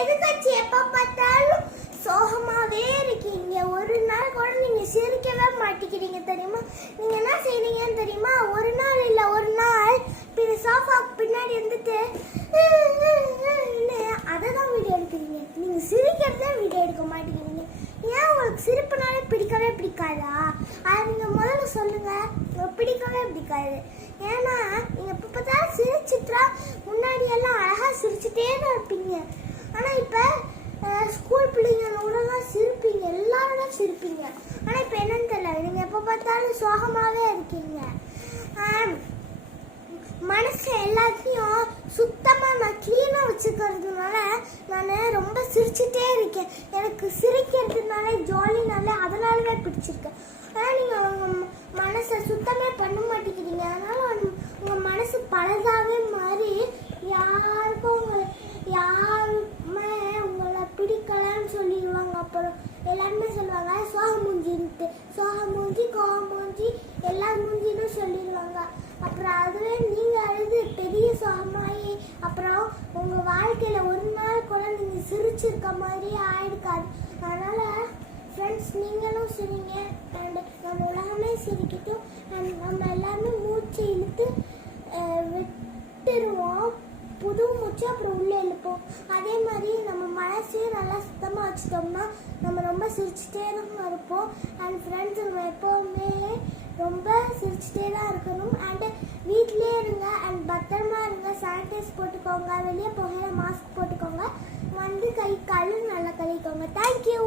எதுக்காச்சு எப்ப பார்த்தாலும் சோகமாவே இருக்கீங்க. ஒரு நாள் கூட நீங்க சிரிக்கவே மாட்டேங்கிறீங்க தெரியுமா? நீங்க என்ன செய்றீங்கன்னு தெரியுமா? ஒரு நாள் இல்ல ஒரு நாள். பின் சோஃபாக்கு பின்னாடி இருந்துட்டு அதை தான் வீடியோ எடுக்கிறீங்க. நீங்க சிரிக்கிறதே வீடியோ எடுக்க மாட்டேங்கிறீங்க. ஏன் உங்களுக்கு சிரிப்புனாலே பிடிக்கவே பிடிக்காதா? அதை நீங்க முதல்ல சொல்லுங்க. பிடிக்கவே பிடிக்காது. ஏன்னா நீங்க இப்போ பார்த்தாலும் சிரிச்சுட்டா முன்னாடி எல்லாம் சிரிச்சுட்டே தான் இருப்பீங்க. ஸ்கூல் பிள்ளைங்களோட தான் சிரிப்பீங்க. எல்லாரோட சிரிப்பீங்க. ஆனால் இப்போ என்னன்னு தெரியல. நீங்கள் எப்போ பார்த்தாலும் சோகமாகவே இருக்கீங்க. மனசு எல்லாத்தையும் சுத்தமாக நான் க்ளீனாக வச்சுக்கிறதுனால நான் ரொம்ப சிரிச்சுட்டே இருக்கேன். எனக்கு சிரிக்கிறதுனால ஜாலினாலே அதனாலவே பிடிச்சிருக்கேன் ஆனால் நீங்கள் உங்க ம- மனசை சுத்தமே பண்ண மாட்டேங்கிறீங்க அதனால உங்க- உங்க மனசு பழசாவே மாறி யாருக்கும் உங்களை யாருமே இருக்கலாம்னு சொல்லிடுவாங்க. அப்புறம் எல்லாருமே சொல்லுவாங்க சோக மூஞ்சின்ட்டு சோக மூஞ்சி கோவ மூஞ்சி எல்லா மூஞ்சின்னு சொல்லிடுவாங்க. அப்புறம் அதுவே நீங்கள் அழுது பெரிய சோகமாயி அப்புறம் உங்கள் வாழ்க்கையில் ஒரு நாள் கூட நீங்கள் சிரிச்சிருக்க மாதிரி ஆயிருக்காது. அதனால் ஃப்ரெண்ட்ஸ் நீங்களும் சிரிங்க. அண்ட் நம்ம உலகமே சிரிக்கட்டும். அண்ட் நம்ம எல்லாருமே மூச்சு இழுத்து விட்டுருவோம். அதுவும் முடிச்சு அப்புறம் உள்ளே எழுப்போம். அதே மாதிரி நம்ம மனசையும் நல்லா சுத்தமாக வச்சுட்டோம்னா நம்ம ரொம்ப சிரிச்சுட்டே தான் இருப்போம். அண்ட் ஃப்ரெண்ட்ஸ் நம்ம எப்போவுமே ரொம்ப சிரிச்சுட்டே தான் இருக்கணும். அண்ட் வீட்டிலே இருங்க அண்ட் பத்திரமா இருங்க சானிடைஸ் போட்டுக்கோங்க வெளியே போகிற மாஸ்க் போட்டுக்கோங்க. வந்து கை காலும் நல்லா கழிக்கோங்க தேங்க்யூ